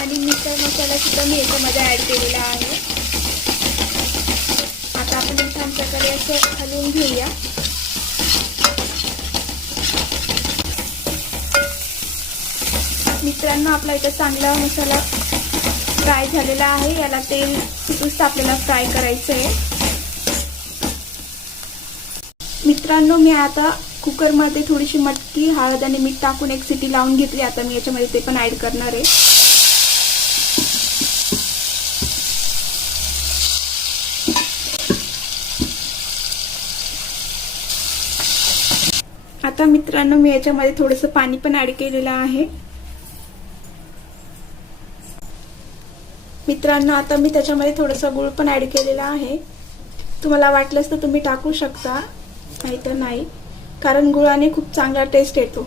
आणि मिसळ मसाला सुद्धा मी याच्यामध्ये ॲड केलेला आहे। आता आपण हे छान प्रकारे असं हलवून घेऊया। मित्रांनो, आपला इथं चांगला मसाला फ्राय झालेला आहे। याला तेल सुटूस आपल्याला फ्राय करायचं आहे। मित्रांनो, मी आता कुकरमध्ये थोडीशी मटकी, हळद आणि मीठ टाकून एक सिटी लावून घेतली। आता मी याच्यामध्ये ते पण ॲड करणार आहे। आता मित्रांनो, मी याच्यामध्ये थोडंसं पाणी पण ॲड केलेलं आहे। मित्रांनो, आता मी त्याच्यामध्ये थोडासा गूळ पण ॲड केलेला आहे। तुम्हाला वाटलंच तर तुम्ही टाकू शकता, नाही तर नाही, कारण गुळाने खूप चांगला टेस्ट येतो।